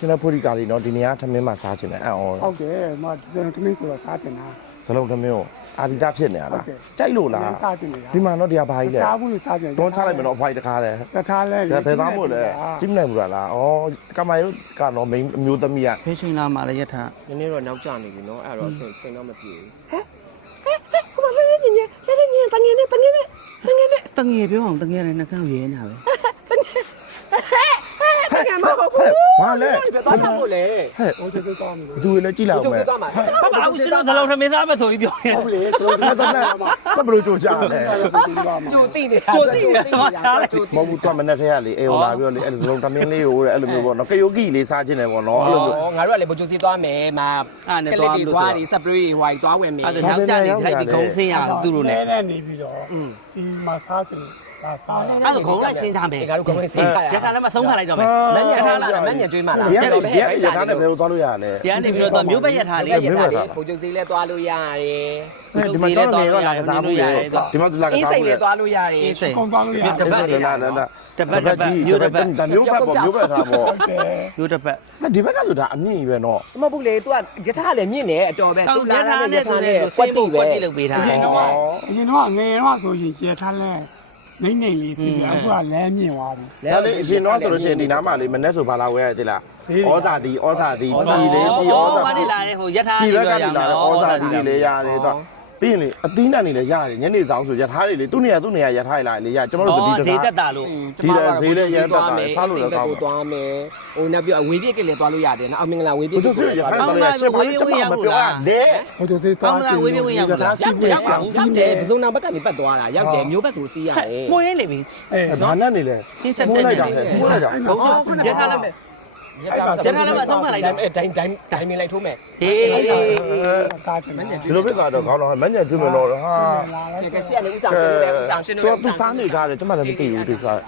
ရှင်လည်းဖိုဒီကာလေးနော်ဒီနေရာထမင်းမှာစားချင်တယ်အံ့ဩဟုတ်တယ်မကျွန်တော်သမင်းဆိုတော့စားချင်တာ ဇလုံးထမင်းကိုအာဒီတာဖြစ်နေရဟုလားတ်တယ်ကြိုက်လို့လားစားချင်နေတာဒီမှာတော့တရားဘာကြီးလဲစားဘူးလို့စားချင်တော့ချလိုက်မယ်နော်အဖိုက်တကားလဲရထားလဲဒါဘယ်သားမို့လဲကြည့်မနိုင်ဘူးလားဩကမာယုကတော့မိန်းအမျိုးသမီးက ဖေးချိန်လာမှလည်းရထားနည်းနည်းတော့နောက်ကျနေပြီနော်အဲ့တော့စိတ်စိတ်တော့မပြေဘူးတငယ်ပြောအောင်တငယ်လည်းနှခမ်းရဲနေတာပဲ ဘာလဲဘယ်သွားကြဖို့လဲဟဲ့ဟိုစစ်စစ်သွားမယ်ဘသူတွေလည်းကြည့်လိုက်အောင်မယ်သွားမှာဟုတ်ပါဘူးရှင်တို့ဇလုံးထမင်းသားမဆိုပြီးပြောနေဟုတ်လေဆိုတော့အဲ့ဒါနဲ့ကဘလို့ကြိုကြလဲကြိုတိနေကြိုတိနေမှာချားလိုက်မဟုတ်ဘူးတော့မနဲ့ထဲရလေအေဟိုလာပြောလေအဲ့လိုဇလုံးထမင်းလေးကိုတဲ့အဲ့လိုမျိုးပေါ့နော်ကယိုကီလေးစားချင်တယ်ပေါ့နော်အဲ့လိုမျိုးငါတို့ကလည်းဘဂျိုစီသွားမယ်မာသွားတယ်စပရေးဟိုသွားဝယ်မယ်အဲ့ဒါနောက်ကျနေလိုက်ဒီကုန်းဆေးရသူတို့နဲနဲ့နဲ့နေပြီးတော့ဒီမှာစားချင် တာစားတယ်အဲ့ဒါခုံးလိုက်စဉ်းစားမယ်ငါတို့ကောင်းစေးကြရရထားလည်းမဆုံးခံလိုက်တော့မယ်မညံထားလားမညံကျွေးမှာလားဒီကနေဒီကနေရထားနဲ့ဘယ်လိုသွားလို့ရလဲဒီကနေပြီးတော့မျိုးပဲရထားလေးရထားလေးဘဂျိုစီလည်းသွားလို့ရတယ်ဒီမှာကျွန်တော်နေတော့လာကစားဘူးလေဒီမှာလာကအေးစားစိတ်ဘူးလေလည်းသွားလို့ရတယ်အေးစိတ်ကုန်သွားလို့ရတပတ်လာလာလာတပတ်တပတ်မျိုးတပတ်ဒါမျိုးပတ်ပေါ့မျိုးပတ်ထားပေါ့ဟုတ်တယ်မျိုးတပတ်မဒီဘက်ကလို့ဒါအမြင့်ကြီးပဲနော်မဟုတ်ဘူးလေ तू ကယထာလည်းမြင့်နေအတော်ပဲတော तू င်ရလာထားတဲ့ယနဲ့သူထာနဲ့လည်းကွကွက်က်တိတိပဲပဲလုပ်ပေးထားအတရင်ယ်တော့အရင်တော့ငယ်တော့ဆိုရင်ကျေထားလဲ နေနေလေးစီအခုကလဲမြင့်သွားပြီ ဒါလေအရှင်တော့ဆိုလို့ရှိရင်ဒီနားမှာလေမနဲ့ဆိုဘာလာဝဲရသေးလားဩဇာတီဩဇာတီ ပြည်လေပြည်ဩဇာဘာတီနေလာလဲဟိုရထားဒီဘက်ကလည်းလာတယ်ဩဇာတီတွေလည်းရတယ်တော့ ပြီးရင်လေအသီးနှံတွေလည်းရတယ်ညနေဆောင်ဆိုရထားတွေလေသူ့နေရာသူ့နေရာရထားတွေလာလေရကျွန်တော်တို့တတိတဈေးကားတက်တာလို့ဒီတဲ့ဈေးလည်းရမ်းတက်တာလေစားလို့လည်းကောင်းသွားမယ်ဟိုနောက်ပြီးအဝေးပြက်ကလေးသွားလို့ရတယ်နော်အမင်္ဂလာဝေးပြဘုက်သူစီရထားတယ်လေရှစ်ဘာလို့ကျွန်မမပြောရလဲဟိုတို့စေးသွားချင်ရထားစီးပွေးရှောင်းစီးရောက်တတယ်ယ်ပစုံနာဘက်ကနေပတ်သွားတာရောက်တယ်မျိုးဘက်ဆိုစီးရတယ်မွေးနေပြီအဲဘာနဲ့နေလဲရှင်းချက်မိုးတက်လိုက်နေတာတယ်ဟဲ့မိုးလိုက်တာဘုံရထားလည်း ရထားလည်းမဆုံးခလိုက်တယ်အဲဒိုင်းဒိုင်းဒိုင်းမလိုက်ထိုးမယ် ဟေး စားချင်တယ် ဒီလိုဖြစ်သွားတော့ခေါင်းတော့မညံ့ကျွမယ်တော့ဟာ လာလဲ ကဲရှိရလေဥဆောင်ရှင်တွေဥဆောင်ရှင်တွေ တော့သူစားနေကြတယ်ကျွန်မလည်းမသိဘူးသူစား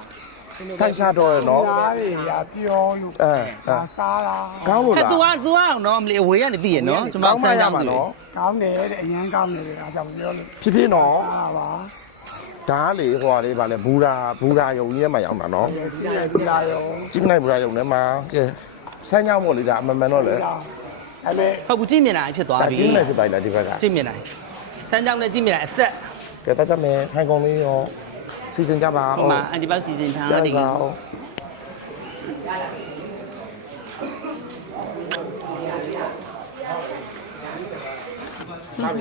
ဆိုင်စားတော့ရနော် စားရရပြောလို့ အဲအဲ စားတာ ကောင်းလို့ ဟဲ့ လား तू อ่ะ तू อ่ะနော်မလီအဝေးကနေသိရနော် ကောင်းမှရမှာနော် ကောင်းတယ်တဲ့အရန်ကောင်းတယ်အားကြောင့်ပြောလို့ ဖြစ်ဖြစ်နော် စားပါ ဒါလေဟိုဟာလေးဗာလဲဘူရာဘူရာယုံကြီးထဲမှာရောက်တာနော်ကြည့်ရကြည့်လာရောကြည့်မလိုက်ဘူရာယုံထဲမှာကဲဆိုင်းကြောင်းမို့လေဒါအမှန်မှန်တော့လေအဲ့လေဟုတ်ဘူးကြည့်မြင်တာဖြစ်သွားဒါပြီကြည့်နေဖြစ်သွားတယ်ဒီဘက်ကကြည့်မြင်တာစမ်းကြောင်းနဲ့ကြည့်မြင်တာအဆက်ကဲတတ်ကြမယ်ဟန်ကုန်လေးရောစီစဉ်ကြပါဟိုဦးမှာအန်တီဘတ်စီစဉ်ထားကြတယ်ပါဦး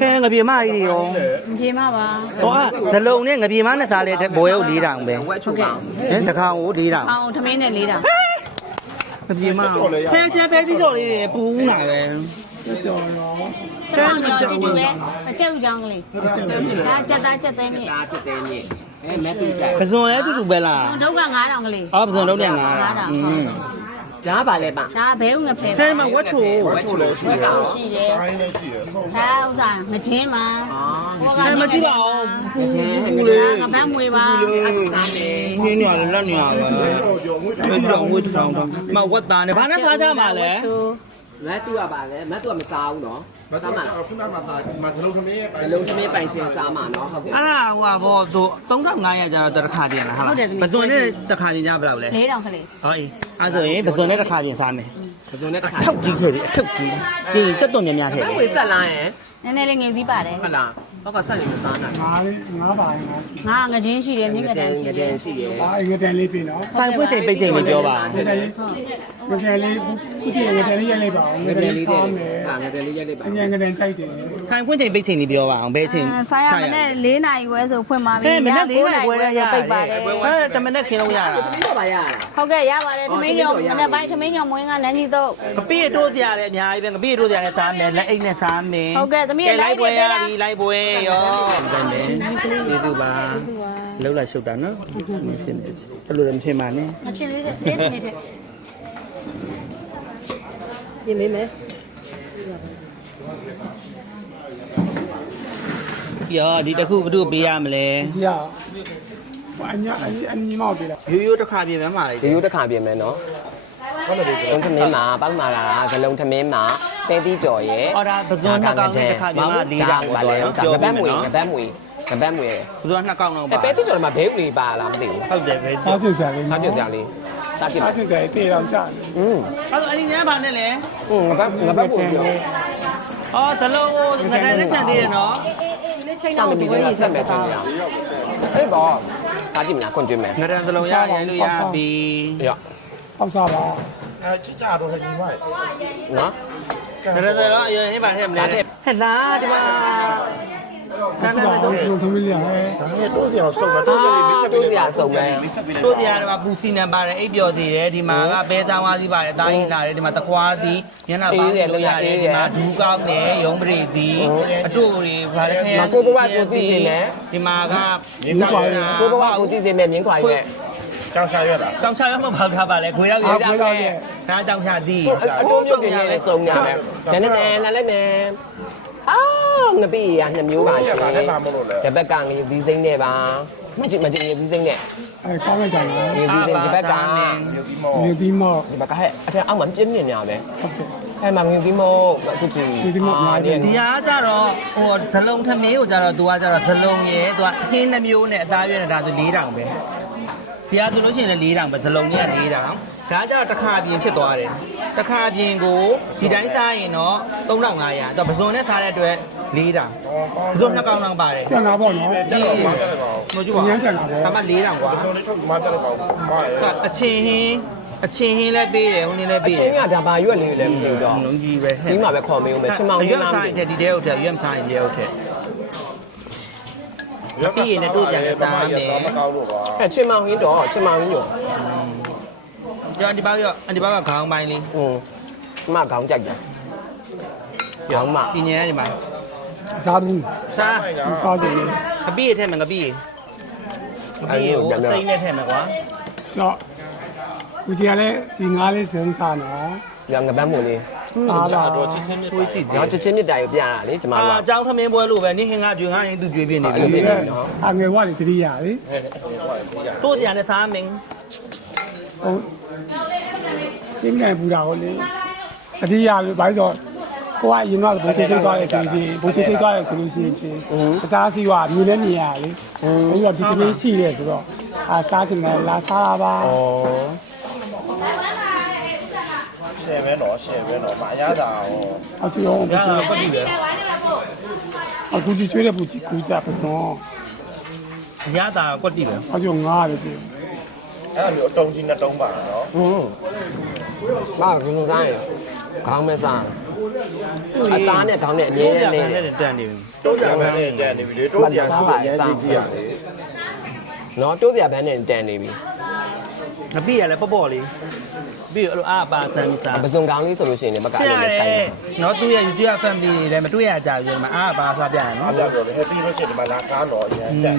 ခဲငပြေမကြီးရောမပြေမပါဟောဇလုံနဲ့ငပြေမနဲ့စားလဲဘွယ်ကို၄တောင်ပဲဝက်ချုပ်ပါဟဲ့တခါကို၄တောင်အောင်ထမင်းနဲ့လေးတာငပြေမဖဲချဲဖဲစီကြော်လေးတွေပူးလာပဲကြော်ရောကျောင်းကျော်တူတူပဲအကျုပ်ချောင်းကလေးဒါချက်သားချက်သိမ်းမြင့်ဒါချစ်တယ်ညစ်အဲမက်တူကြိုက်ပဇွန်လည်းတူတူပဲလားဒုက္ခ9000ကလေးအော်ပဇွန်လုံးနဲ့ငါ9000 တာဒါပါလဲပါဒါဘဲဦးငဖဲဖဲမှာဝတ်ချိုဝက်ချုပ်လည်းရှိတယ်ရှိတယ်ဆိုင်းလည်းရှိတယ်ဟုတ်ဒါဥစ္စာငချင်းမှာဖဲမကြည့်ပါအောင်ငချင်းဘူးလေငပန်းမွေပါစားမယ်ညင်းညရလက်ညရပဲအဲ့တော့ဝတ်ထောင်တော့မဝတ်သားနဲ့ဘာနဲ့စားကြမှာလဲချို မက်တူကပါလဲမက်တူကမစားဘူးနော်မစားမှာခုနကမှစားမစလုံးသမီးရဲ့ပိုင်အလုံးသမီးပိုင်ရှင်စားမှာနော်ဟုတ်ကဲ့အဲ့ဒါဟိုဘောသူ3500ကျတော့တစ်ခါပြင်လားဟာလားပဇွန်နဲ့တစ်ခါပြင်ကြဘယ်လောက်လဲ4000ကလေးဟောအေးအဲ့ဆိုရင်ပဇွန်နဲ့တစ်ခါပြင်စားမယ်ပစုံနဲ့တစ်ခါထောက်ကြီးခဲ့ပြီအထုပ်ကြီးပြီးရင်စက်သွန်များများထည့်ဝေဆက်လာရင်နည်းနည်းလေးငယ်သီးပါတယ်ဟုတ်လား ဘောက်ကဆက်နေမစားနိုင်ငါးလေးငါးပါးငါးစီငါငချင်းရှိတယ်မြင့်ကတန်းရှိငတတဲ့ယ်ရှိတယ်။အာငတဲ့လေးပြင်နော်ဆိုင်ဖွင့်ချိန်ပိတ်ချိန်မပြောပါ။ငတဲ့လေးငတဲ့လေးခုပြင်ငတဲ့လေးရက်လိုက်ပါအောင်င။ငတဲ့တဲ့လေးလေးတဲ့ကောင်းတယ်ဟာငတဲ့လေးရက်လေးပါ။အញ្ញငတဲ့ကြိုက်တယ်ဆိုင်ဖွင့်ချိန်ပိတ်ချိန်လေးပြောပါအောင်ဘယ်ချိန်ဖိုင်ရမနဲ့4နာရီဝဲဆိုဖွင့်ပါပြီဟဲ့မနေ့၄နာရီခွဲရရပိတ်ပါတယ်ဟဲ့တမနဲ့ခင်းလို့ရတာတော့ပါရတာဟုတ်ကဲ့ရပါတယ်ထမင်းညောမနေ့ပိုင်းထမင်းညောမွေးကနန်းကြီးတော့ ကပိရတိုးစရာလည်းအများကြီးပဲကပိရတိုးစရာလည်းစားမယ်လက်အိတ်နဲ့စားမယ်ဟုတ်ကဲ့သမီးရဲ့ လိုက်ပွဲလိုက်ရတွေပေးတာပြီလိုက်ပွဲရောဒါမယ်ကျေးဇူးပါလောက်လာရှုပ်တာနော်ဖြစ်နေတယ်အဲ့လိုလည်းမဖြစ်ပါနဲ့ငချင်းလေးတဲ့လေးချင်းလေးတဲ့ပြင်မေးမယ်ရောဒီတစ်ခုဘု து ပေးရမလဲ။ဒီကအညာအညီအညီမောက်ပေးတာရိုးရိုးတစ်ခါပြင်မယ်မှာလေဒီရိုးတစ်ခါပြင်မယ်နော်ဟုတ်တယ်လုံးသမင်းမှာပေါက်မာလာဂလုံးသမင်းမှာ ပဲသီးကြော်ရဲ့ အော်ဒါဘဇွန်နှစ်ကောင်တစ်ခါပြင်မှာ၄တောင် ပါ ပါ လေ လေ ပြော ပြော ပြ ပြ မ မယ် ွေ နော် ငပတ်မွေငပတ်မွေ ဘဇွန်နှစ်ကောင်တော့ အဲ ပါ ပဲသီးကြော်မှာဘဲဦးလေးပါလားမသိဘူး ဟုတ်တယ်ပဲ ။စားချင်စားလေး စားကြကြလေး စားကြည့် စားချင်တယ်တေးအောင်ကြတယ် อืม အဲ့တော့အရင်ကဘာနဲ့လဲ อืมငါဘငါဘပုံပြော အော်သလုံးကိုငတိုင်းနဲ့ဆန်သေးတယ်နော် စားမပြီးချင်းကဆက်မဲ့ထင်ရအေးပါစားကြည့်မလားခွန်ကျွေးမယ် ငဒန်သလုံးရရဲလို့ရပြီ ရော ဟောက်စားပါ အဲချစ်ကြတော့ညီမ နော် ငဒန်သလုံးအရင်ဟင်းပါထည့်မလဲဟဲ့လာဒီမှာကြည့်ပါဦးကျွန်တော်သမီးလေးဟဲ့ဒါနဲ့တိုးစီအောင်စုံမတိုးစီလေးမဆက်တိုးစရာစုံမယ်တို့တရားဒီမှာပူစီနံပါတယ်အိပ်ပျော်သေးတယ်ဒီမှာကဘဲသားဝါးစီးပါတယ်တားရင်လာတယ်ဒီမှာတကွားစီညနာပါလို့ရတယ်ဒီမှာဒူးကောင်းတယ်ရုံးပရိသီအတူတွေဗာလဲခဲဒီမှာကကိုဘဝကိုသိစေမယ်မြင်းခွာရဲ့ ကြောင်ရှာရတာတောင်ချရမပေါက်ထားပါလေခွေရောက်ရဟုတ်ကဲ့ရဲ့ဒါတောင်ချသည်အတိုးမျိုးပြင်းနေစုံညာမယ်ဒါနဲ့လည်းလာလိုက်မယ်အာငပိရနှစ်မျိုးပါရှင်တပတ်ကငရေသီးစိမ့်နဲ့ပါမကြည့်မကြည့်ငရေသီးစိမ့်နဲ့အဲကောင်းလိုက်ကြတယ်ငရေသီးစိမ့်ဒီဘက်ကဒီဒီမော့ဒီဘက်ကဟဲ့အထက်အောက်မှာပြင်းနေညာပဲဟုတ်တယ်အဲ့မှာငရေသီးမို့အခုကြည့်ဒီဟာကြတော့ဟိုဇလုံးထမင်းကိုကြတော့သူကကြတော့ဇလုံးရဲသူကဟင်းနှမျိုးနဲ့အသားရွက်နဲ့ဒါဆို၄တောင်ပဲ ဖျားဆိုလို့ရှိရင်လည်း၄တောင်ပဲဇလုံးကြီးက၄တောင်ဒါကြတော့တစ်ခါပြင်ဖြစ်သွားတယ်တစ်ခါပြင်ကိုဒီတိုင်းစားရင်တော့3500တော့ပဇွန်နဲ့စားတဲ့အတွက်၄တောင်ပဇွန်နှစ်ကောင်တောင်ပါတယ်ကျန်တာပေါ့နော် ဒီမကြည့်ပါဘူးအမှ၄တောင်ကွာဆုံးလေးထုတ်မှတက်တော့ပါဘူးမရဲ့အချင်းဟင်းအချင်းဟင်းလည်းပေးတယ်ဟိုနေလည်းအပေးတချင်းယ်ကဒါပါရွက်လေးလည်းမသိတော့လုံးကြီးပဲဒီမှာပဲခေါ်မေးဦးမယ်ချင်းမောင်ရွကြီးက်လားမဆိုင်သိတဲ့ဒီတဲဟုတ်တယ်ရွက်ဆိုင်တဲ့ဟုတ်တယ် ပြီးရင်လည်းတို့ပြန်လည်းသားမယ်မကောင်းလို့ပါအဲ့ချင်းမောင်ကြီးတော့ချင်းမောင်ကြီးတော့ကြောင်ဒီဘောက်ရောအဒီဘောက်ကခေါင်းပိုင်းလေးอืมမခေါင်းကြိုက်တယ်ခေါင်းမဒီညနေဒီမှာစားဘူးစားစားကြတယ်အပြည့်ထဲမှာငပိအပြည့်ကိုစိမ့်နဲ့ထဲမှာကွာတော့ဦးကြီးကလည်းဒီငါးလေးစင်းစားနော် ရငပန်းမလေးစားပါတော့ချစ်ချင်းမြတ်ကြီးညောချစ်ချင်းမြတ်တာကိုပြတာလေကျမအာကအကြောင်းထမင်းပွဲလို့ပဲနင်းဟင်ကကျွေးငါရင်သူကျွေးပြနေအဲ့လိုပြီပဲနော်အငယ်ဝါလေးတတိယလေတို့ကြတဲ့စားမင်းဟုတ်ကျင်းနေပူတာကိုလေတတိယလို့ဘာလို့ကိုကရင်တော့ဘူချေသိသွားတယ်ဆိုရင်ဘူချေသိသွားတယ်ဆိုလို့ရှိရင်အသားစီကမြင်နေနေရလေပြီးတော့ဒီကနေ့ရှိတယ်ဆိုတော့အာစားချင်တယ်လာစားပါဩရှယ် ပဲနော်ရှယ်ပဲနော်မအရသာဟောအစီရောဘူရချေတာပတ်ပြီပဲအခုကြီးကျွေးတဲ့ဘူချေကူကြပစုံရတာကွက်တိပဲအကျုံငါရတယ်စီအဲ့လိုအတုံးကြီးနှစ်တုံးပါနော်อืมဘာကင်းစားရခေါင်းမဲစားအသားနဲ့ခေါင်းနဲ့အမြဲတို့ကြတမ်းတဲ့နေနဲ့တန်နေပြီတိုးကြပဲနဲ့တက်နေပြီလေတိုးကြပါရမ်းကြီးကြီးရလေနော်တိုးစရာဘန်းနဲ့တန်နေပြီ ငပိရလဲပေါ့ပေါ့လေးပြီးတော့အဲ့လိုအာပါတန်တာပစုံကောင်းလေးဆိုလို့ရှိရင်လည်းမကဆအဲ့ရာလိုတနဲ့ယ်နော်သူ့ရဲ့ YouTube family တွေလည်းမတွေ့ရကြဘူးဒီမှာအာပါဆိုပြရနော်အားပြတော့လေ happy လို့ရှိရင်ဒီမှာလာကားတော့အရန်တန်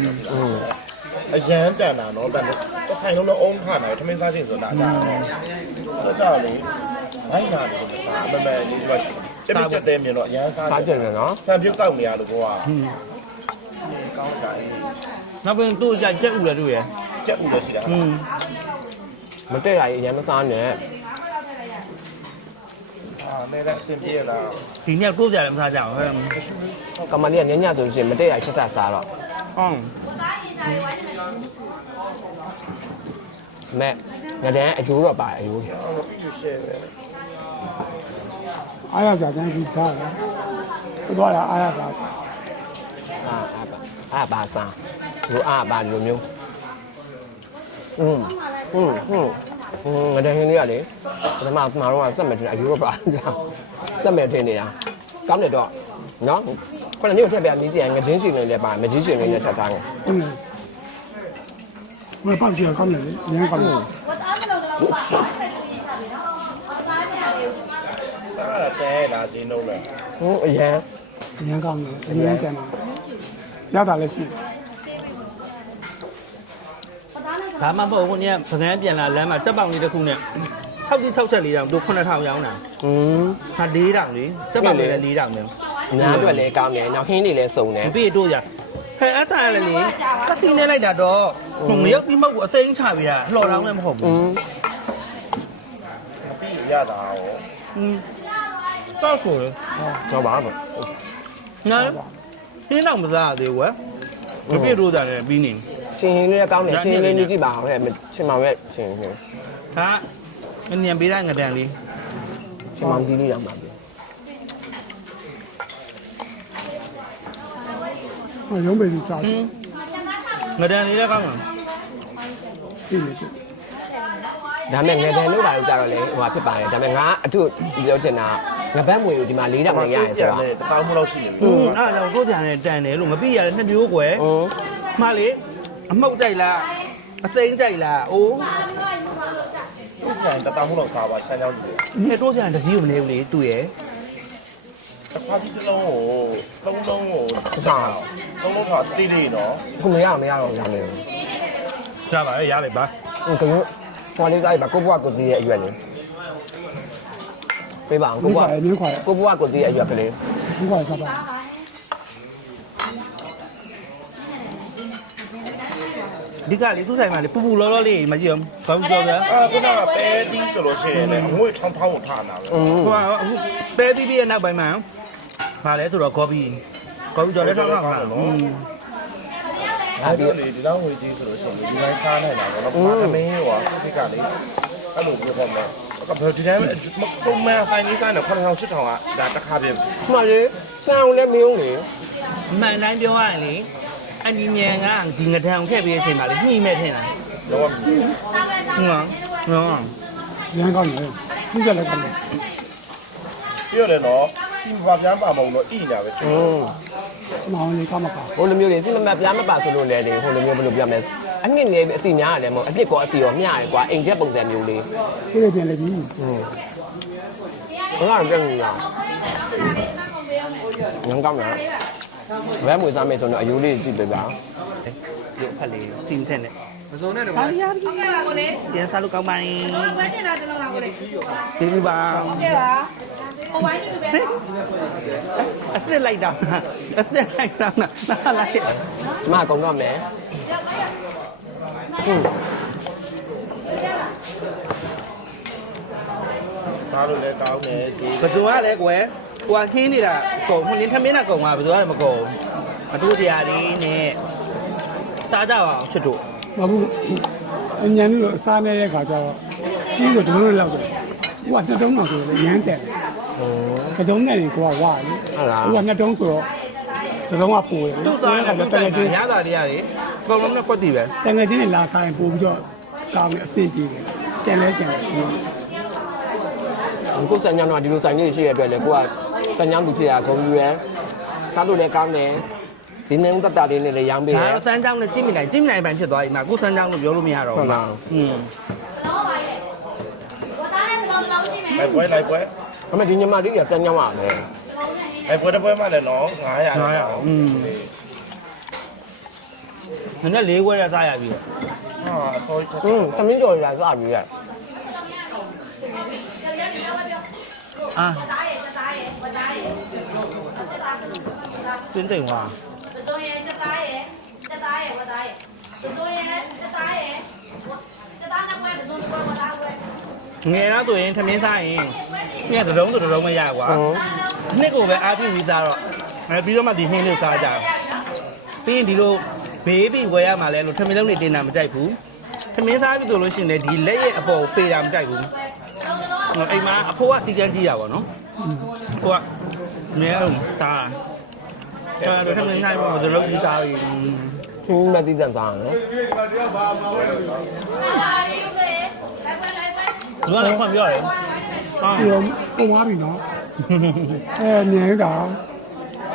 အရန်တန်တာနော်ဗန်တော့ခိုင်လုံးလုံးအုံးခါနိုင်ထမင်းစားခြင်းဆိုတာဒါတော့ကြောက်လေဘိုင်းနာတယ်ဒါအမမန်ကြီးကတက်ပြတ်တဲ့မြင်တော့အရန်စားစားကြတယ်တယ်နော်ဆံပြုတ်တောက်နေရလို့ကွာကောင်းတာ နောက်ပြီးသူ့ကြက်ဥလည်းတွေ့ရ ကြက်ဥလည်းရှိတာဟွန်း မတက်ရရင်ရမ်းမစားနဲ့အာလဲလဲအဆင်ပြေလားဒီနေ့ကိုးကြလည်းမစားကြအောင်ဟဲ့ကမ္မလေးကညညဆိုလို့ရှိရင်မတက်ရချက်တာစားတော့ဟုတ်မဲ့ငဒန်းအယိုးတော့ပါတယ်အယိုးအော်ပြည့်ရှယ်ပဲအားရကြတယ်ဒီစားတယ်သူတို့ကအားရတာအာအာပါအာပါစားလူအာပါလူမျိုး อืมอืมอืมอืมငဒန်းဟင်းလေးကလေပထမမှာတော့စက်မဲ့တင်အယိုးတော့ပါစက်မဲ့တင်နေတာကောင်းတယ်တော့နော်ခုနကနေ့ထည့်ပြနေကြရင်ငချင်းရှင်လေးလည်းပါမကြီးရှင်လေးလည်းချက်ထားတယ် อืมဘယ်ပတ်ကြကောင်းတယ်လေရမ်းကောင်းတယ် စားတဲလာခြင်းလုံးလဲ ဟင်းအရန် ရမ်းကောင်းတယ်အရင်ကတည်းကရတာလည်းရှိ ဒါမှမဟုတ်ဟိုနေ့ကပကန်းပြန်လာလမ်းမှာစက်ပေါင်လေးတစ်ခုနဲ့60 60လေးတောင်တို့9000ရောင်းတာอืม ငါ၄တောင်လေစက်ပေါင်လေးလည်း၄တောင်ပဲအများအတွက်လည်းကောင်းတယ်နောက်ဟင်းတွေလည်းစုံတယ် ဒီပြေတို့ရခဲအဆာလည်းလေတစ်စီးနေလိုက်တာတော့ဟိုငရုတ်ပြီးမဟုတ်ဘူးအစိမ်းချပေးတာလှော်တောင်လည်းမဟုတ်ဘူး ရတာဟော嗯，大口人，ကျောင်းပါတော့那，你哪么子啊？这我，我别住在这比你， တယ်ပြီးနေချင်းဟင်းလေးကောင်းတယ်ချင်းဟင်းလေးညှိကြည့်ပါအောင်ဟဲ့ချင်းမောင်ရဲ့ချင်းဟင်းဒါအမြန်ပေးတဲ့ငဒန်လေးချင်မောင်ကြီးလေးရောက်ပါပြီဟောရုံးပေစီစားဟင်းငဒန်လေးလည်းကောင်းတယ်ပြီလေပြီဒါမဲ့ငယ်တယ်လို့ပါလို့ကြတော့လေဟိုဟာဖြစ်ပါတယ်ဒါမဲ့ငါအထုပြောချင်တာငပတ်မွေကိုဒီမှာ၄တောင်နဲ့ရရင်ဆိုတာတပေါင်းမလို့ရှိနေပြီဟင်းအဲ့ဒါကြောင့်ကိုယ်ကြံနဲ့တန်တယ်လို့မပြည့်ရတယ်နှစ်မျိုးကွယ်อืมမှလေ အမှုတ်ကြိုက်လားအစိမ်းကြိုက်လားအိုးသူ့ဆိုင်တပေါင်းမလို့စားပါဆန်းချောင်းကြီးနှစ်တိုးကြံတစည်းကိုမနေဘူးလေသူ့ရဲ့တစ်ခါကြီးတစ်လုံးကိုသုံးလုံးကိုစားသုံးလုံးထားတိတိနော်ခုမရအောင်မရအောင်ရမယ်ရပါရဲ့ရလိုက်ပါဟုတ်ကဲ့ဟိုလေးကြိုက်ပါကိုဘွားကိုတီးရဲ့အရွက်လေးပေးပါအောင်ဒီကိုဘွားခွာရင်းခွာရကိုဘွားကိုတီးရဲ့အရွက်ကလေးဒီခွာစားပါ ဒီကလေသူ့ဆိုင်မှာလေပူပူလောလောလေးမကြည့်အောင်ဘာလို့ပြောလဲအာခုနကပဲတီးဆိုလို့ရှိရင်လည်းငွေထောင်းထောင်းကိုထားနာပဲဟိုကအခုပဲတီးပြီးရဲ့နောက်ပိုင်းမှာဘာလဲဆိုတော့ကော်ပီကော်ပီတော့လည်းထောင်းထောင်းထားတော့အဲ့ဒီလေဒီလောက်ငွေကြီးဆိုလို့ရှိရင်ဒီတိုင်းစားနိုင်တာကတော့ဘာသမင်းရောဒီကလေအဲ့လိုပြောမှကဘယ်ဒီတိုင်းပုံမှန်ဆိုင်ကြီးဆိုင်တော့9000 8000ကဒါတစ်ခါပြင်မှာရေစောင်းလည်းမယုံလေမှန်တိုင်းပြောရရင်လေ အန်ဒီမြန်ကဒီငဒံကိုထည့်ပေးတဲ့အချိန်မှာလေညှိမဲ့ထင်လားတော့ဟုတ်လားနော်ရန်ကောင်းတယ်ပြည့်စက်လည်းကောင်းတယ်ပြည့်ရတယ်နော်စီမပါပြားပါမုံတော့ဣညာပဲဆိုဟုတ်စမောင်းလေးကမပါဟိုလိုမျိုးတွေစီမမပြားမပါဆိုလို့လေလေဟိုလိုမျိုးဘယ်လိုပြောမလဲအနှစ်ငယ်အစီများရတယ်မဟုတ်အနှစ်ကောအစီရောမျှရတယ်ကွာအိမ်ချက်ပုံစံမျိုးလေးရှိရပြန်လေပြီဟုတ်ဘယ်ကတော့ပြန်လာညံကောင်းလား ဘယ်မွေးစားမယ်ဆိုတော့အယူလေးကြည့်ပြပါဒီဖက်လေးစီမထက်နဲ့မစုံနဲ့တော့ဟာရပြီဟုတ်ကဲ့ပါကိုလေပြန်စားလို့ကောင်းပါရင်ဘယ်တင်လာတင်လာကိုလေဒီလိုပါကဲပါဟိုဝိုင်းနေပဲအစ်စ်လိုက်တာအစ်စ်လိုက်တာနားလိုက်ကျမအကုန်တော့မယ်ဟုတ်စားလို့လည်းကောင်းတယ်စီဘသူကလည်းကွယ် ကိုကခင်းနေတာကုန်နင်းထမင်းနဲ့ကုန်မှာဘသူကလည်းမကုန်အတူတရားလေးနဲ့စားကြပါအောင်ချစ်တို့ဘာဘူးအញ្ញံလို့အစားနေတဲ့ခါကျတော့ဒီလိုဒုံးလို့လောက်တယ်ဟိုကနှစ်တုံးတော့ဆိုလေရမ်းတယ်ကတုံးနဲ့ကိုကဝါလေဟုတ်လားဟိုကနှစ်တုံးဆိုတော့သတုံးကပိုတယ်သူ့သားနဲ့ကသူ့တတိုကယ်င်ချင်းရတာတရားလေအကုန်လုံးနဲ့ကွက်တည်ပဲတကယ်ချင်းလာဆိုင်ပို့ပြီးတော့ကောင်းတယ်အစီအပြေတယ်ကျန်လဲကျန်တယ်ကိုယ်စံညောင်းတော့ဒီလိုဆိုင်လေးရှိရတဲ့အတွက်လေကိုက စံညောင်းသူဖြစ်ရဂုံယူရဲစားလို့လည်းကောင်းတယ်ဒီနေ့တတ်တာလေးနဲ့လည်းရောင်းပေးရ ဒါတော့စမ်းကြောင်းနဲ့ကြည့်မိလိုက်ကြည့်မိလိုက်ပန်ဖြစ်သွားပြီမှာကိုစမ်းကြောင်းလို့ပြောလို့မရတော့ ဟုတ် ဘူး လား อืม အဲ့ပွဲလိုက်ပွဲ အမေဒီညမလေးကစံညောင်းပါမယ် အဲ့ပွဲတစ်ပွဲမှလည်းနော်900 900อืมနည်းနည်းလေးခွဲရစားရပြီ ဟာဆောရီချက် อืมသမင်းတော်ရာစားပြီးရ အာ ကျင်းတိမ်ဝါဘယ်တော့ရဲစက်သားရဲစက်သားရဲဝသားရဲဘယ်တော့ရဲစက်သားရဲစက်သားနဲ့ပွဲဘယ်တော့ပွဲဝသားပွဲငယ်တော့ဆိုရင်ထမင်းစားရင်မြတ်တုံးတုံးမရကွာဟုတ်နှစ်ကိုပဲအားပြုပြီးစားတော့အဲပြီးတော့မှဒီဟင်းလေးစားကြပြီးရင်ဒီလိုဘေးပြီးဝယ်ရမှာလဲလို့ထမင်းလုံးနေတင်တာမကြိုက်ဘူးထမင်းစားပြီဆိုလို့ရှိရင်လည်းဒီလက်ရဲ့အပေါ်ပေတာမကြိုက်ဘူးအိမ်မှာအဖိုးကစီကန်းကြည့်တာပေါ့နော်ကိုက မဲအောင်တာအဲတော့ထမင်းနိုင်မှာဒီလိုကြီးစားပြီးဟင်းမသိတဲ့စားနော်လာပြီဦးလေးလိုက်ပွဲလိုက်ပွဲသူကလည်းခွန်ပြောတယ်ဟာဒီတော့ပုံသွားပြီနော်အဲမြင်တာ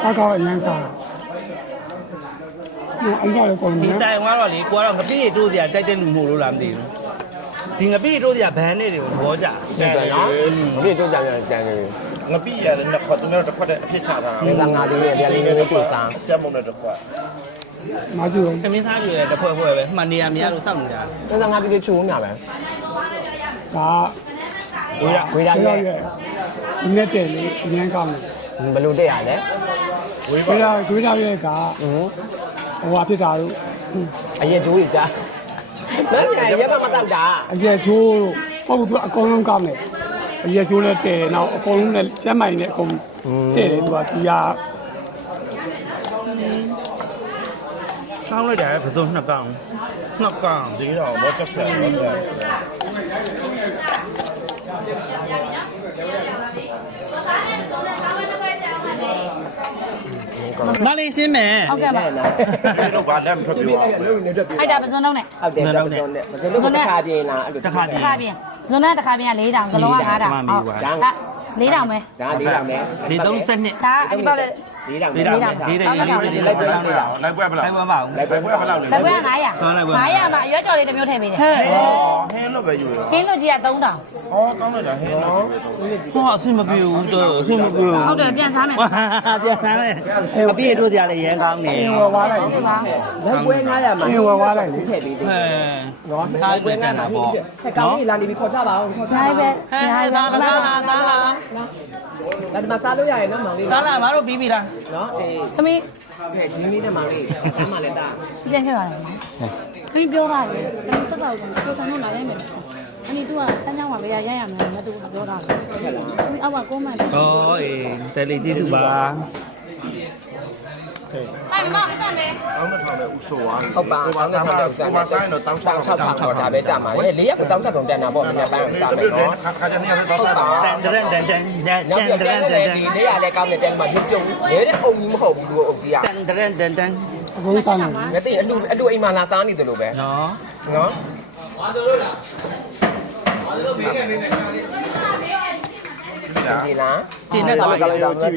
စားကောင်းအရင်စားဟိုအင်္ဂါလည်းကောင်းဒီတယ်တိုင်ကတော့လေကိုကတော့ငပိတိုးစရာတိုက်တဲ့လူမို့လို့လားမသိဘူးဒီငပိတိုးစရာဘန်းနဲ့တွေကိုသဘောကျဟုတ်တယ်နော်မဖြစ်တော့ကြံကြံနေပြီ ငပိရလည်းနှစ်ခွက်သူများတစ်ခွက်တည်းအဖြစ်ချတာနေစားငါလေးနဲ့ဗျာလေးလေးတွေ့စားအချက်မုံနဲ့တစ်ခွက်မာကျူခမင်းသားတွေလည်းတစ်ဖွဲ့ဖွဲ့ပဲမှန်နေရမရလို့စောင့်နေတာနေစားငါလေးလေးချိုးမှာပဲဒါဝေးရဝေးတာဒီရဲ့ရဲ့ဒီနေ့တည်းလေးအရင်ကောင်းတယ်ဘယ်လိုတက်ရလဲဝေးဒီပါကတွေးထားရဲ့ကอืมဟိုဟာဖြစ်တာလို့အရင်ကျိုးကြီးကြားမင်းကရက်မမတောက်တာအရက်ချိုးဟုတ်သူအကုန်လုံးကောင်းတယ် အရက်ချိုးလည်းတဲ့နောက်အကုန်လုံးလည်းကျမ်းမိုင်နဲ့အကုန်တဲ့တယ်သူကဒီဟာကောင်းလိုက်တယ်ပစုံနှစ်ကောင်နှစ်ကောင်ဒီတော့ဘောချက်ဆက်နေတယ် မလေးရှင်းမယ် ဟုတ်ကဲ့ပါဒီတော့ဘာလက်မထွက်ပြောအောင်လုံးနေတက်ပြီအိုက်တာပစုံတော့နဲ့ဟုတ်တယ်ပစုံနဲ့ပစုံလို့တစ်ခါပြင်လားအဲ့လိုတစ်ခါပြင်တစ်ခါပြင်ပစုံနဲ့တစ်ခါပြင်က၄တောင်စလုံးက၅တောင်ဟုတ်ဒါ၄တောင်ပဲဒါလေးတောင်မယ်ဒီ32ဒါအဒီပေါက်လေ လေးတောင်လေးတောင်လေးတောင်လေးတောင်လေးလိုက်တောင်ပွဲလိုက်ပွဲဘယ်ခိုလောက်င်းပါပါဦးလိုက်ပွဲဘယ်လောက်လဲလက်ကွဲ900 900မှာအရွက်ကြော်လေးတစ်မျိုးထည့်ပေးတယ်ဟဲ့ဟင်းလို့ပဲယူရခင်းလို့ကြီးက3000ဟောကောင်းလိုက်တာဟင်းလို့ဟောအဆင်မပြေဘူးတော့အဆင်မပြေဘူးဟုတ်တယ်ပြန်စားမယ်ဝါပြန်လာတယ်အပြည့်တို့ကြလည်းရဲကောင်းနေအင်းဝယ်သွားလိုက်ကျေးဇူးပါလက်ပွဲ900မှာအင်းဝယ်သွားလိုက်လေထည့်ပေးတယ်ဟဲ့နော်ဒါလက်ပဲပွဲကန်တာ900ပေါ့ဟဲ့ကောင်းကြီးလာနေပြီခေါ်ချပါအောင်ခေါ်ချဒါပါပဲဟဲ့ဒါလာဒါလာဒါလာဒါဒီမှာစားလို့ရရင်နော်မောင်လေးဒါလာမတို့ပြီးပြီလားနော်အေးသမီးဟဲ့ဂျင်းမီနဲ့မောင်လေးစားမှလည်းတာပြန်ဖြစ်သွားတယ်သမီးပြောတာလေသမီးစက်ပါဦးကိုဆန်တော့လာရမယ်အနီသူကစမ်းချောင်းမှာလေရရရမယ်မတူဘူးပြောတာလေသမီးအောက်ကကိုမှန်တယ်ဟောအေးတယ်လီကျေးဇူးပါ ဟဲ့မမစမ်းမယ်တောင်းတဲ့ထောင်နဲ့ဥဆိုသွားဟုတ်ပါတောင်းတဲ့ထောက်တဲ့ဥစားဘာဆိုင်တော့တောင်းချောင်း6ထောင်တော့ဒါပဲကြမှာလေ၄ရက်ကိုတောင်းချက်တုံတက်တာပေါ့မြန်ပန်းစားမယ်နော်ခါခါကျနေရတော့စားတာတန်တန်တန်တန်တန်နောက်တပြန်တဲတန်တလေန်ဒီ၄ရက်လည်းကောင်းတယ်တဲမှာရုပ်ကြုံလေတဲ့အုံကြီးမဟုတ်ဘူးလူအုပ်ကြီးอ่ะတန်တန်တန်တန်အကုန်စားလိုက်မသိအလူအလူအိမ်မှာလာစားနေတယ်လို့ပဲနော်နော်စင်ဒီလားကျင်းနဲ့သွားရတော့ကြည့်ပြီး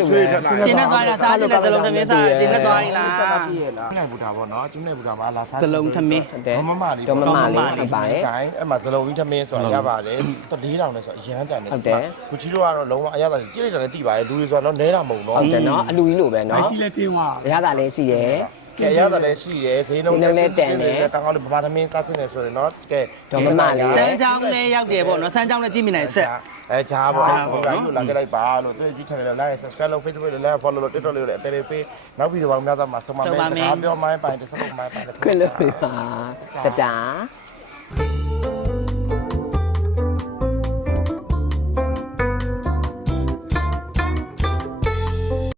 ချွေးထက်ကျင်းနဲ့သွားရစားကျင်းနဲ့သလုံးသမင်းစားကျင်းနဲ့သွားရလားပြည့်လားကျင်းနေဘူးတာပေါ့နော်ကျင်းနေဘူးတာမှာလာစားသလုံးသမင်းဟုတ်တယ်မမလေးတော့မမလေးဟုတ်ပါတယ်ဂိုင်းအဲ့မှာဇလုံးကြီးထမင်းဆိုတာရပါတယ်တတိတောင်လဲဆိုအရန်တန်တယ်ဟုတ်တယ်ကိုကြီးတို့ကတော့လုံးဝအရသာကြည့်လိုက်တာလည်းသိပါတယ်လူတွေဆိုတော့နဲတာမဟုတ်ဟုနော်တ်တယ်နော်အလူကြီးလိုပဲလိုက်နော်ကြည့်လက်တင်းသွားရတာလည်းရှိတယ် ကဲရတာလည်းရှိရဲဈေးနှုန်းဈေးနှုန်းလည်းတန်တယ်တန်ကောင်းလေးပမာထမင်းစားနေဆိုရင်တော့ကဲတော့မမလေးစမ်းချောင်းလေးရောက်တယ်ပေါ့နော်စမ်းချောင်းလေးကြည့်မိနိုင်ဆက်အဲချားပေါ့ချားပေါ့ဟိုတိုင်းလို့လာခဲ့လိုက်ပါလို့တွေ့ကြည့် channel လေး like subscribe လုပ် Facebook လေး like follow လုပ် TikTok လေးလည်းအသေးလေးပေးနောက်ဗီဒီယိုပေါင်းများစွာမှာဆုံးမမယ်စကားပြောမိုင်းပိုင်တစ်စလုံးမိုင်းပိုင်တစ်ခွင့်လို့ပြပါတတာ